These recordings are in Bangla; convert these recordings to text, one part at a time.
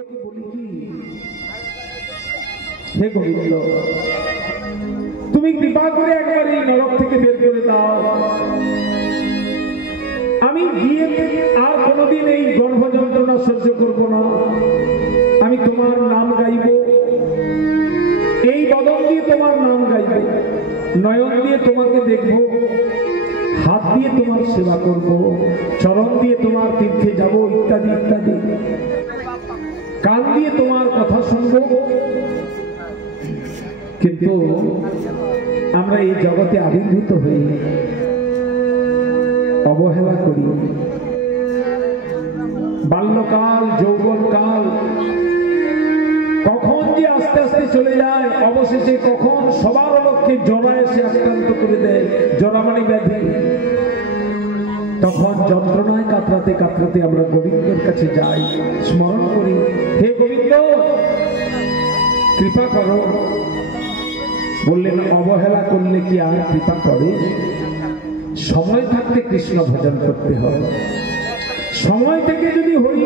গোবিন্দকে বলি কি, হে গোবিন্দ, তুমি কৃপা করে একবার এই নরক থেকে বের করে দাও। আমি গিয়ে আর কোনোদিন এই গর্ভ যন্ত্রণা সহ্য করবো না। আমি তোমার নাম গাইব, এই বদন দিয়ে তোমার নাম গাইব, নয়ন দিয়ে তোমাকে দেখব, হাত দিয়ে তোমার সেবা করব, চরণ দিয়ে তোমার তীর্থে যাব, ইত্যাদি ইত্যাদি, কান দিয়ে তোমার কথা শুনব। কিন্তু আমরা এই জগতে আবির্ভূত হই, অবহেলা করি। বাল্যকাল, যৌবনকাল কখন যে আস্তে আস্তে চলে যায়, অবশেষে কখন সবার লক্ষ্যে জরা এসে আক্রান্ত করে দেয়, জরা মানে ব্যাধি। তখন যন্ত্রণায় কাতরাতে কাতরাতে আমরা গোবিন্দের কাছে যাই, স্মরণ করি, হে গোবিন্দ কৃপা করো। বললেন অবহেলা করলে কি আর কৃপা করে? সময় থাকতে কৃষ্ণ ভজন করতে হবে। সময় থেকে যদি হরি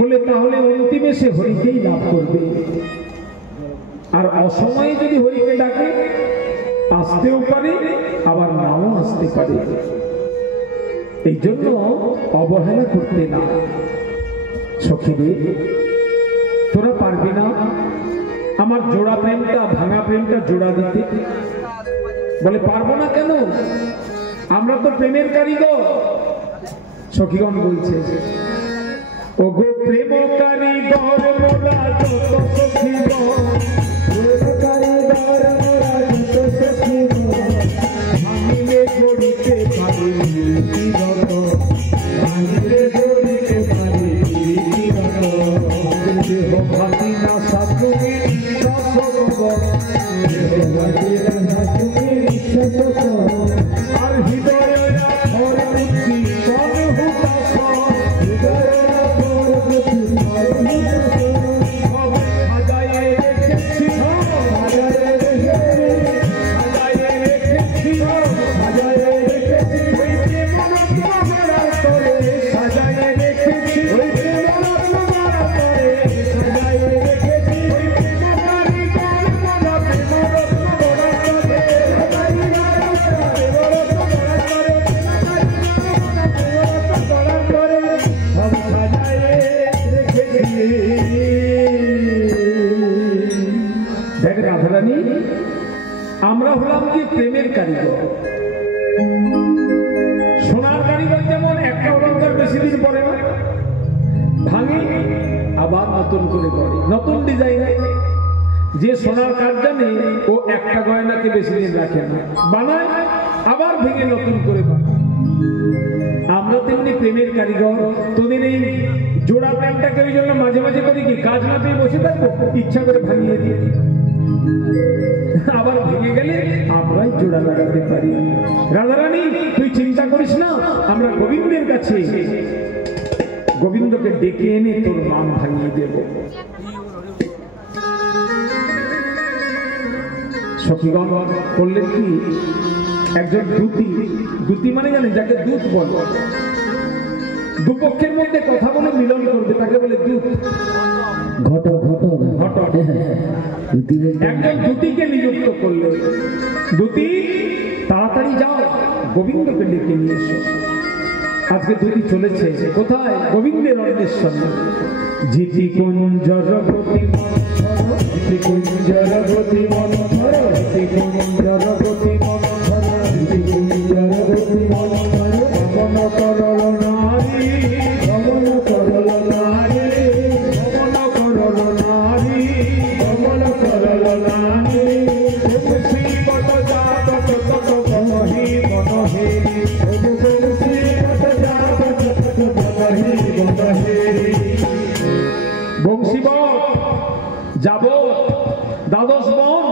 বলে তাহলে অন্তিমে সে হরিকেই লাভ করবে। আর অসময়ে যদি হরিকে ডাকে আসতেও পারে, আবার নাও আসতে পারে। এই জন্য অবহেলা করতে না। সখীরে, তোরা পারবি না আমার জোড়া প্রেমটা, ভাঙা প্রেমটা জোড়া দিতে? বলে পারবো না কেন, আমরা তো প্রেমের কারিগর। সখীগণ বলছে, ও গো প্রেম কারিগর মোরা যত সখীগণ, প্রেম কারিগর মোরা যত সখীগণ, ভাঙিলে গড়িতে পারি রত, ভাঙিলে গড়িতে পারি রত, দেহ ভাঙি না সাধুমি সসগণ, দেহ ভাঙি না সাধুমি সসগণ, আর হৃদয় ঘর মুক্তি কর হুতাশ, হৃদয় ঘর মুক্তি কর হুতাশ, সবে সাজায়ে রেখেছি, সাজায়ে রেখেছি, সাজায়ে রেখেছি, সাজায়ে রেখেছি, ওই প্রেম রত্ন মারা করে, সাজায়ে রেখেছি, ওই প্রেম রত্ন মারা করে, সাজায়ে রেখেছি, ওই প্রেম কারিগর মোরা প্রেম রত্ন মারা করে, সাজায়ে রেখেছি, প্রেম রত্ন মারা করে, সব সাজায়ে রেখেছি। দেখ রাধারানী, আমরা হলাম কি প্রেমের কারিগর। সোনার কারিগর যেমন একটা অলঙ্কার বেশি দিন পরে না, ভাঙে আবার নতুন করে করে, নতুন ডিজাইন। যে সোনার কাজ জানে ও একটা গয়নাকে বেশি দিন রাখে না, বানায় আবার ভেঙে নতুন করে বানায়। আমরা তেমনি প্রেমের কারিগর। তোদের এই জোড়া প্রেমটাকে ওই জন্য মাঝে মাঝে করি কি, কাজ না পেয়ে বসে থাকবো, ইচ্ছা করে ভাঙিয়ে দিয়ে আবার ভেঙে গেলে আমরাই জোড়া লাগাতে পারি। রাধারানী তুই চিন্তা করিস না, আমরা গোবিন্দের কাছে গোবিন্দকে ডেকে এনে তোর মান ভাঙিয়ে দেব। সখীগণ করলেন কি, একজন দূতি মানে জানেন যাকে দূত বলে, দুপক্ষের মধ্যে কথা বলে মিলন করবে তাকে বলে দূত। একজন দূতিকে নিযুক্ত করলেন, দূতি তাড়াতাড়ি যাও গোবিন্দকে ডেকে নিয়ে এসো। আজকে দূতি চলেছে কোথায়? গোবিন্দের অন্বেষণে। ঝিটি কুঞ্জরবতী মন্থর, ঝিটি কুঞ্জরবতী মন্থর, ঝিটি কুঞ্জরবতী মন্থর, ঝিটি কুঞ্জরবতী মন্থর, গমন করল নারী, গমন করল নারী, গমন করল নারী, গমন করল নারী, মুসিবত যাবত তত বনহি বনহি, মুসিবত যাবত তত বনহি বনহি। বংশীবত, যাবত, দ্বাদশ বন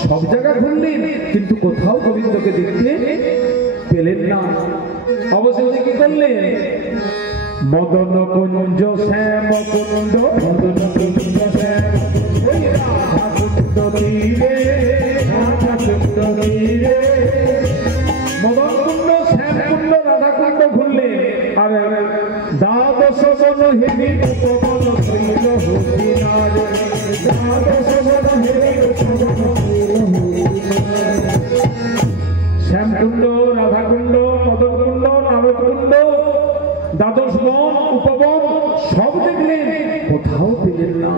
সব জায়গা ঘুরলেন, কিন্তু কোথাও গোবিন্দকে দেখতে পেলেন না। অবশেষে কি করলেন? মদন কুঞ্জ শ্যাম কুণ্ড, মদন কুঞ্জ শ্যাম কুণ্ড তীরে, কুণ্ড তীরে, মদন কুণ্ড, শ্যাম কুণ্ড, রাধা কুণ্ড ঘুরলেন। আর দ্বাদশ বন হেবি পবন শ্রীল শ্যামকুণ্ড, রাধাকুণ্ড, মদনকুণ্ড, নারদকুণ্ড, দ্বাদশ বন, উপবন সব দেখলেন, কোথাও পেলেন না।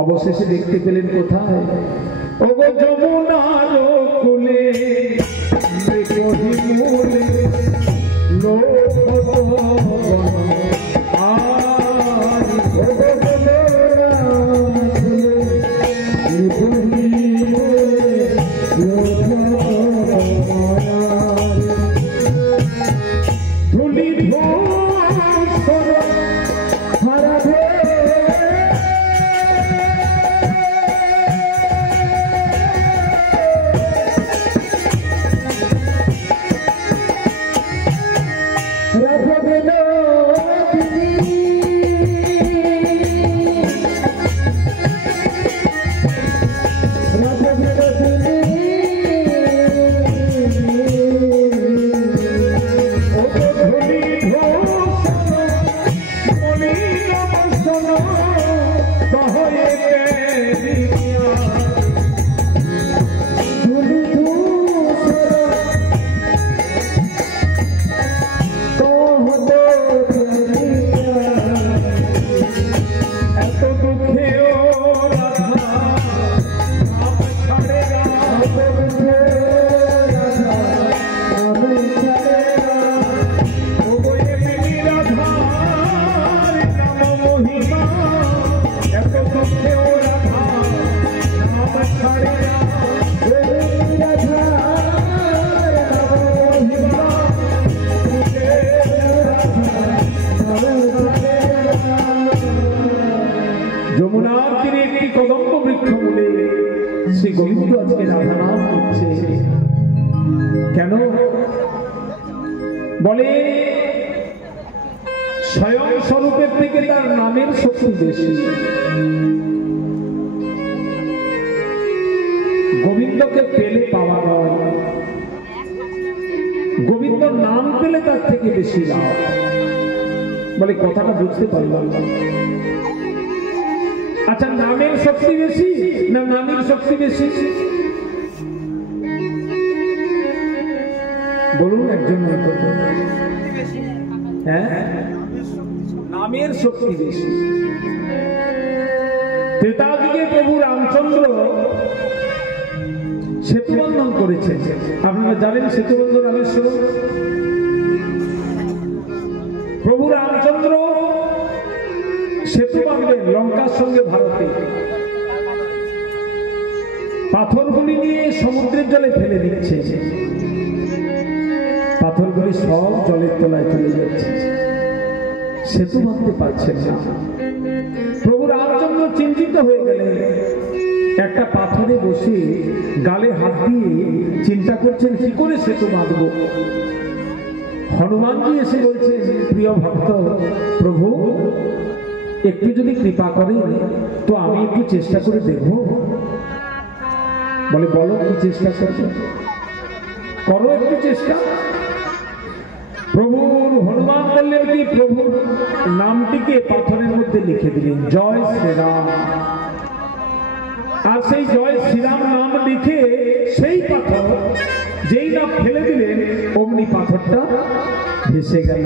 অবশেষে দেখতে পেলেন কোথায়? ওগো যমুনার কূলে মূলে যমুনার তীরে একটি কদম্ব বৃক্ষ বলে শ্রী গোবিন্দ আজকে রাধা নাম করছে। কেন বলে? স্বয়ং স্বরূপের থেকে তার নামের শক্তি বেশি। গোবিন্দকে পেলে পাওয়া নয়, গোবিন্দ নাম পেলে তার থেকে বেশি লাভ। বলে কথাটা বুঝতে পারলাম না। আচ্ছা, নামের শক্তি বেশি না নামের শক্তি বেশি? বলুন একজন। হ্যাঁ, নামের শক্তি বেশি। ত্রেতাযুগে প্রভু রামচন্দ্র সেতুবন্ধন করেছেন। আপনারা জানেন সেতুবন্ধন রামেশ্বর। প্রভু রামচন্দ্র সেতু বাঁধবেন লঙ্কার সঙ্গে ভারতে। পাথরগুলি নিয়ে সমুদ্রের জলে ফেলে দিচ্ছে, পাথরগুলি সব জলের তলায় চলে যাচ্ছে, সেতু বাঁধতে পারছেন না। প্রভু রামচন্দ্র চিন্তিত হয়ে গেলেন। একটা পাথরে বসে গালে হাত দিয়ে চিন্তা করছেন কি করে সেতু বাঁধব। হনুমানজি এসে বলছেন, প্রিয় ভক্ত প্রভু একটু যদি কৃপা করেন তো আমি একটু চেষ্টা করে দেখব। বলে বলো কি চেষ্টা করছো? করো একটু চেষ্টা। প্রভুর হনুমান বললেন কি, প্রভুর নামটিকে পাথরের মধ্যে লিখে দিলেন, জয় শ্রীরাম। আর সেই জয় শ্রীরাম নাম লিখে সেই পাথর যেই না ফেলে দিলেন অমনি পাথরটা ভেসে গেল।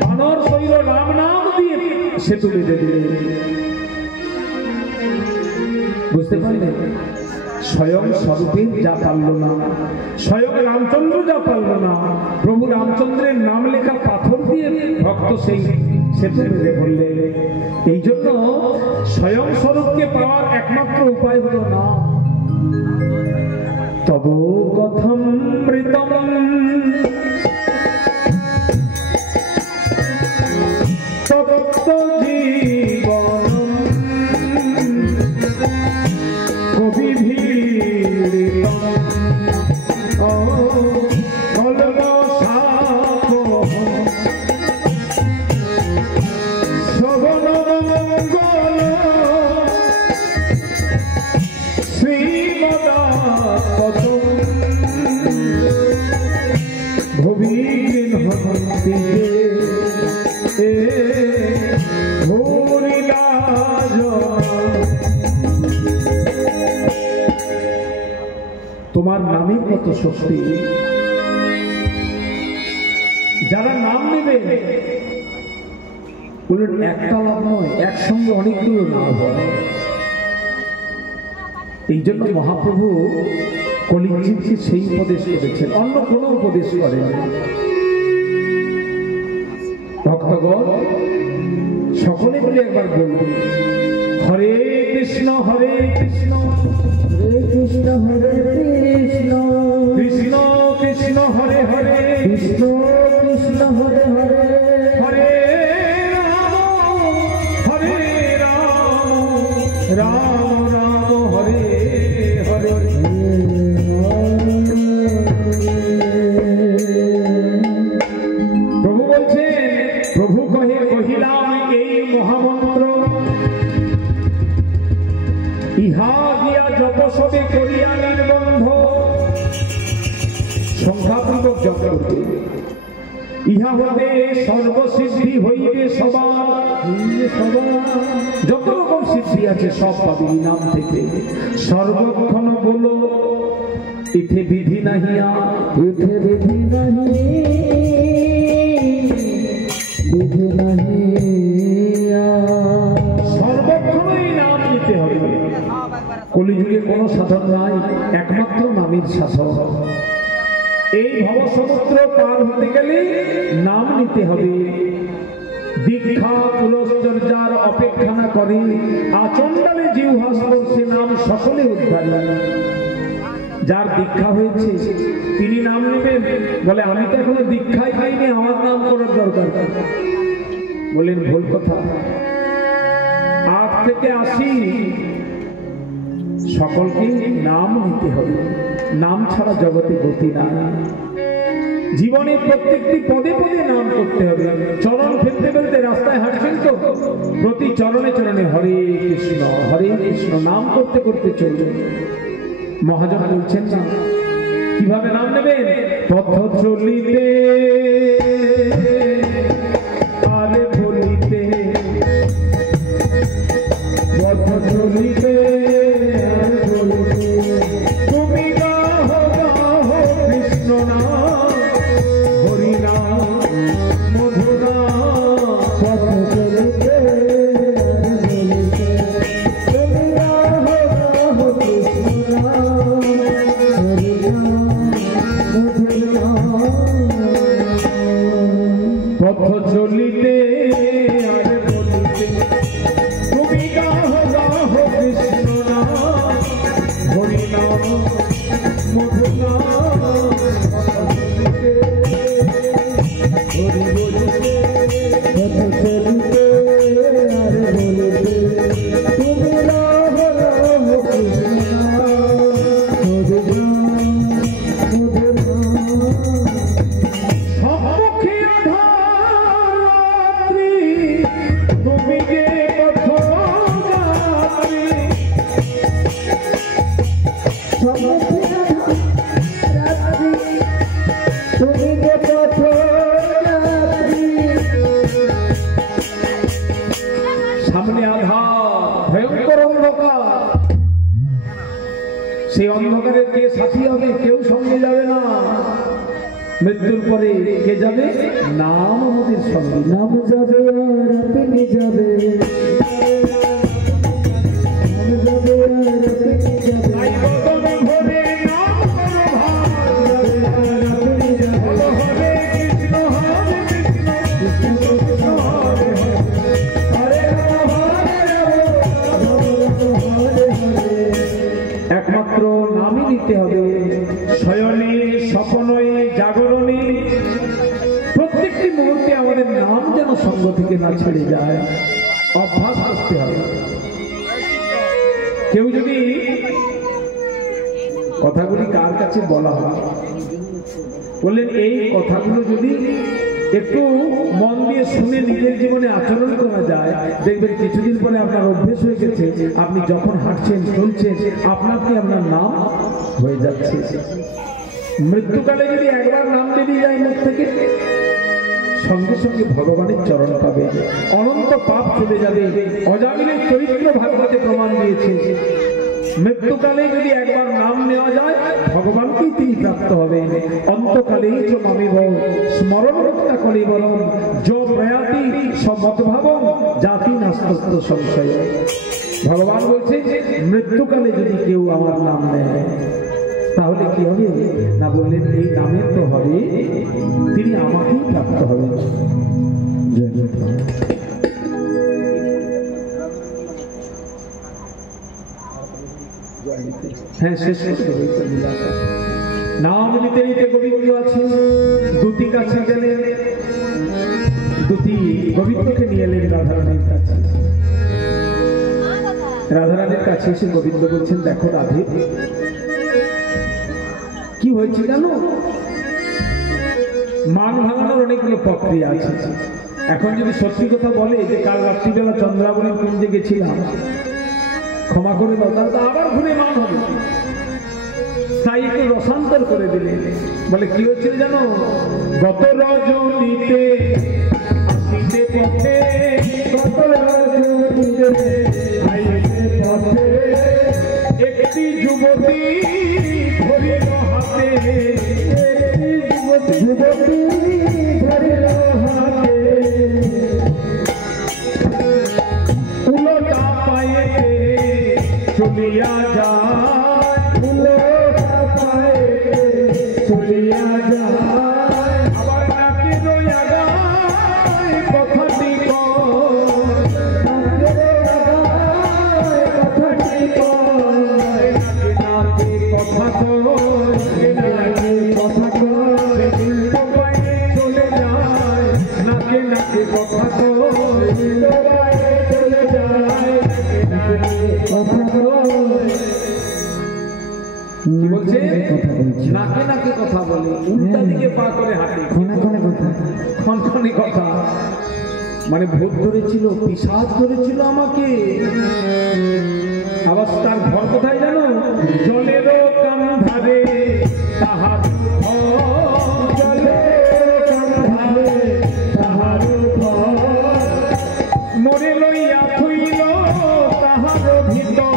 বানর শৈল রাম নাম দিয়ে সেতু বেঁধে দিলেন। বুঝতে পারলেন? স্বয়ং স্বরূপে যা পারল না, স্বয়ং রামচন্দ্র যা পারল না, প্রভু রামচন্দ্রের নাম লেখা পাথর দিয়ে ভক্ত সেই সেতু বেঁধে ধরলেন। এই জন্য স্বয়ং স্বরূপকে পাওয়ার একমাত্র উপায় হল না। তব কথামৃতম তত্ত্ব জীবনম কবিভীরিতম কলবসাপহম শ্রবণমঙ্গল শ্রীমদাপদম ভুবি তোমার নামে কত শক্তি। যারা নাম নেবে বললেন একটা লাভ নয়, একসঙ্গে অনেকগুলো লাভ হয়। এই জন্য মহাপ্রভু কলিযুগকে সেই উপদেশ করেছেন, অন্য কোনো উপদেশ করেন। ভক্তগণ সকলে মিলে একবার বলবেন হরে কৃষ্ণ হরে কৃষ্ণ হরে কৃষ্ণ হরে কৃষ্ণ কৃষ্ণ কৃষ্ণ হরে হরে কৃষ্ণ কৃষ্ণ হরে হরে হরে রাম রাম রাম হরে হরে। প্রভু বলছেন, প্রভু কহে কহিলাম এই মহামন্ত্র, ইহা দিয়া যত সবে করিয়া নির্বন্ধ। সংখ্যাপূর্বক জপ করতে, ইহা হতে সর্বসিদ্ধি হইবে সবার। যত রকম সিদ্ধি আছে সব পাবি নাম থেকে। সর্বক্ষণ বলো ইথে বিধি নাহিয়া, ইথে বিধি নাহি বিধি নাহিয়া। সর্বক্ষণই নাম নিতে হবে। কলিযুগে কোনো সাধন নাই, একমাত্র নামের শাসন। এই ভবসমুদ্র পার হতে গেলে নাম নিতে হবে। দীক্ষা পুরস্চর্যার অপেক্ষা না করে আচণ্ডালে জিহ্বা স্পর্শে নাম সকলে উদ্ধার। যার দীক্ষা হয়েছে তিনি নাম নেবেন, বলে আমি তো এখনো দীক্ষাই খাইনি, আমার নাম করার দরকার। বলেন ভুল কথা। 8 থেকে 80 সকলকে নাম নিতে হবে। নাম ছাড়া জগতে গতি নাই। জীবনের প্রত্যেকটি পদে পদে নাম করতে হবে। চরণ ফেলতে ফেলতে রাস্তায় হাঁটছেন তো, প্রতি চরণে চরণে হরে কৃষ্ণ নাম করতে করতে চলবে। মহাজন বলছেন না কিভাবে নাম নেবেন? পথ চলিতে আরে বলিতে, পথ চলিতে আরে বলিতে, তুমি গাহ গাহ কৃষ্ণ নাম হরি নাম মধু নাম। পথ চলিতে আরে বলিতে, তুমি গাহ গাহ কৃষ্ণ নাম হরি নাম মধুর নাম। পথ চলিতে আরে বলিতে, তুমি গাহ গাহ কৃষ্ণ নাম হরি নাম মধু নাম। হরি বলিতে পথ চলিতে আরে বলিতে, তুমি রাম রাম কৃষ্ণ হরি নাম মধুর নাম। সম্মুখে আধারাত্রি, তুমি যে পথযাত্রী। সম্মুখে রাত্রি, তুমি যে পথযাত্রী। সামনে আধার, ভয়ঙ্কর অন্ধকার। সেই অন্ধকারে কে সাথী হবে? কেউ সঙ্গে যাবে না। মৃত্যুর পরে কে যাবে? নাম আমাদের সঙ্গে। নাম যাবে আর আপনি যাবে, নাম যাবে আর আপনি যাবে, তাই বদন ভরে নাম করো ভাই। আপনি যাবে। বলো হরে কৃষ্ণ কৃষ্ণ কৃষ্ণ হরে হরে, হরে রাম হরে হরে। একমাত্র নামই নিতে হবে। শয়নে স্বপ্নে জাগরণে প্রত্যেকটি মুহূর্তে আমাদের নাম যেন সঙ্গ থেকে না ছেড়ে যায়, অভ্যাস করতে হবে। কেউ যদি কথাগুলি কার কাছে বলা হয়, বললেন এই কথাগুলো যদি একটু মন দিয়ে শুনে নিজের জীবনে আচরণ করা যায়, দেখবেন কিছুদিন পরে আপনার অভ্যেস হয়ে গেছে। আপনি যখন হাঁটছেন চলছেন, আপনার নাম হয়ে যাচ্ছে। মৃত্যুকালে যদি একবার নাম বেরিয়ে যায় মুখ থেকে, সঙ্গে সঙ্গে ভগবানের চরণ পাবে, অনন্ত পাপ চলে যাবে। অজামিলের চরিত্র ভাগবতে প্রমাণ দিয়েছে। মৃত্যুকালে যদি একবার নাম নেওয়া যায় ভগবানকেই তিনি প্রাপ্ত হবেন। অন্তকালেই চ মামিব স্মরণ রক্ষা করি বলম য প্রয়াতি সমদ্ভাবম জাতি নাস্তস্ত সংশয়। ভগবান বলছে মৃত্যুকালে যদি কেউ আমার নাম নেয় তাহলে কি হবে না, বললেন এই নামের তো হবে তিনি আমাকেই প্রাপ্ত হবেন। হ্যাঁ, শেষ করতে হইতে নাম নিতে নিতে গোবিন্দ আছে। দুটি কাছে গেলেন, দুটি গোবিন্দকে নিয়ে এলেন রাধারানীর কাছে। রাধারানীর কাছে এসে গোবিন্দ বলছেন, দেখো রাধে, কি হয়েছে জানো, মান ভাঙানোর অনেকগুলো প্রক্রিয়া আছে। এখন যদি সত্যি কথা বলে যে কাল রাত্রিবেলা চন্দ্রাবলীর কুঞ্জে গেছিলাম, ক্ষমা করে দাও, তাহলে তো আবার ঘুরে মান হবে। তাই একটু রসান্তর করে দিলে। বলে কি হয়েছিল জানো, গত রজনীতে আসিতে পথে, গত রজনীতে আইতে পথে একটি যুবতী ধরিল হাতে, একটি যুবতী ধরিল হাতে, উলটা পায়েতে চলিয়া যায়, উলটা পায়েতে চলিয়া যায়, আবার নাকি রইয়া যায় কথাটি কথাটি নাকি কথা কথা চলে যায়, নাকি নাকি কথা চলে যায়। কি বলছে, নাকে নাকে কথা বলে, উল্টা দিকে পা করে হাঁটে, খনখনে কথা। মানে ভূত ধরেছিল, পিশাচ ধরেছিল আমাকে। আবার তার ঘর কোথায় জানো, জলেরও কান্ধারে তাহার মরে লইয়া থইল তাহার ভিতর,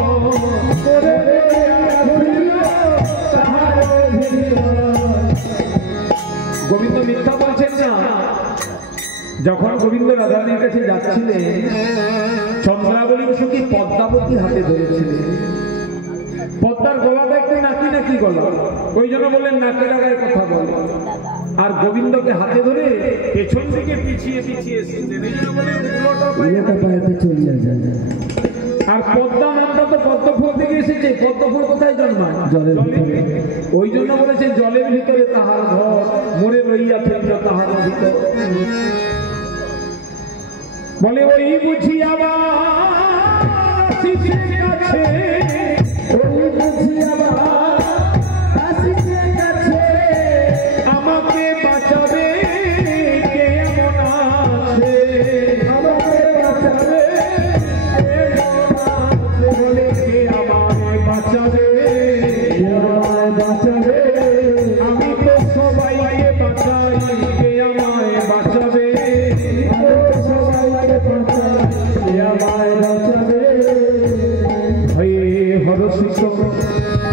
গোবিন্দ মিথ্যা বলছেন না। যখন গোবিন্দ রাধারানীর কাছে যাচ্ছিলেন, চন্দ্রাবলীর সঙ্গে পদ্মাবতী হাতে ধরেছিলেন। পদ্মার গলাটা একটু নাকি নাকি গলা, ওই জন্য বললেন নাকে লাগায় কথা বলে। আর গোবিন্দকে হাতে ধরে পেছন থেকে পিছিয়ে পিছিয়ে এসেছিলেন, এই জন্য বললেন চলিয়া যায়। আর পদ্মা নামটা তো পদ্মফুল থেকে এসেছে। পদ্মফুল কোথায় জন্মায়, জলের ভিতরে। ওই জন্য বলেছে জলের ভিতরে তাহার ঘর, মরে রইয়া ফেলল তাহার ভিতর। বলে ওই বুঝি আবার আসিছে কাছে, ওই বুঝি আবার আসিছে কাছে, আমাকে বাঁচাবে কে এমন আছে, আমাকে বাঁচাবে বলে কে আমায় বাঁচাবে, আমায় বাঁচাবে, আমি তো সবাইকে বাঁচাই, কে আমায় বাঁচাবে, আমি তো সবাইকে বাঁচাই, কে আমায় বাঁচাবে। ভয়ে হরষিত,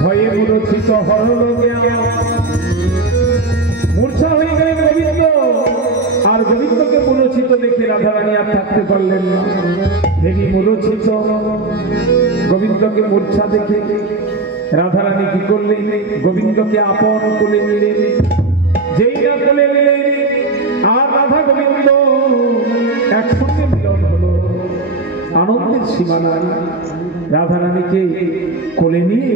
ভয়ে মূর্ছিত হরল জ্ঞান, মূর্ছা হয়ে গেলেন গোবিন্দ। আর গোবিন্দকে মূর্ছিত দেখে রাধারানী আর থাকতে পারলেন না, হেবি মূর্ছিত। গোবিন্দকে মূর্ছা দেখে রাধারানী কি করলেন, গোবিন্দকে আপন কোলে নিলেন। যেই না কোলে নিলেন আর রাধা গোবিন্দ একসঙ্গে মিলন হলো, আনন্দের সীমা নাই। রাধারানীকে কোলে নিয়ে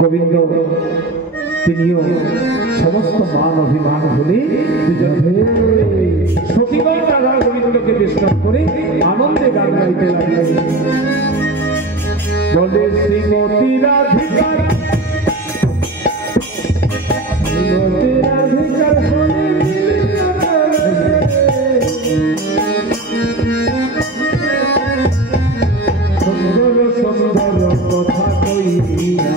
গোবিন্দ তিনিও সমস্ত মান অভিমান হলে সখীগণ রাধা গোবিন্দকে বেষ্টন করে আনন্দে গান গাইতে লাগলেন। বলে শ্রীমতী রাধিকার, শ্রীমতী রাধিকার সুন্দর সুন্দর কথা কইয়া,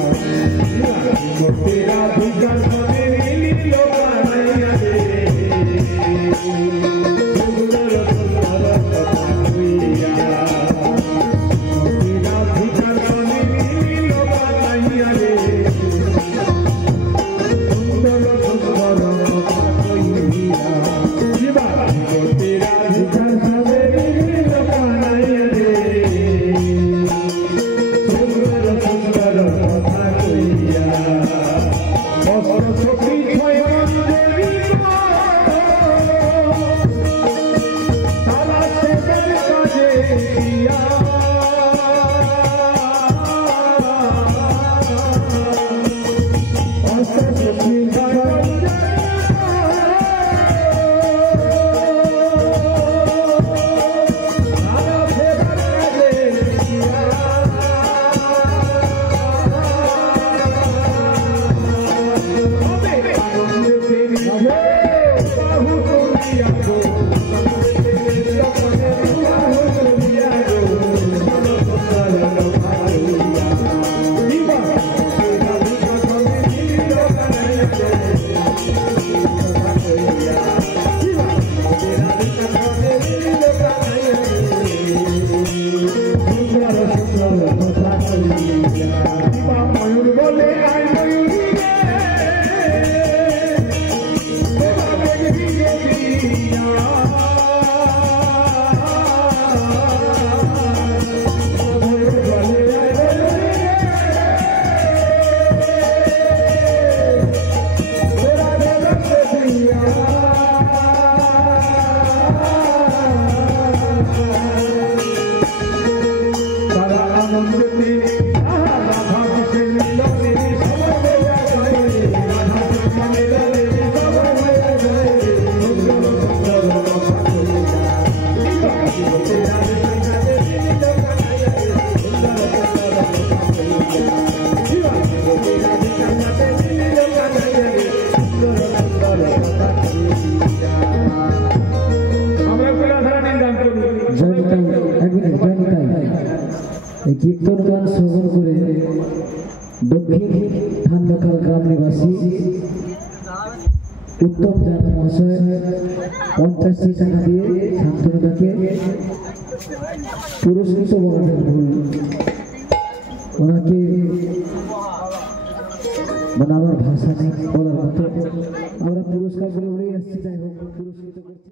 শ্রীমতী রাধিকার মনে মিলিল কানাইয়া রে, সুন্দর সুন্দর কথা কইয়া, শ্রীমতী রাধিকার মনে মিলিল দিয়া কীর্তন গান শ্রবণ করে দক্ষিণ ধানবাকার গ্রাম নিবাসী উত্তম জানা মহাশয় 50টি টাকা দিয়ে শান্তনুদাকে পুরস্কৃত বলাবেন ওনাকে মানে আমার ভাষা নেই বলার মতো আমরা পুরস্কার করে আসছি যাই হোক পুরস্কৃত করছি।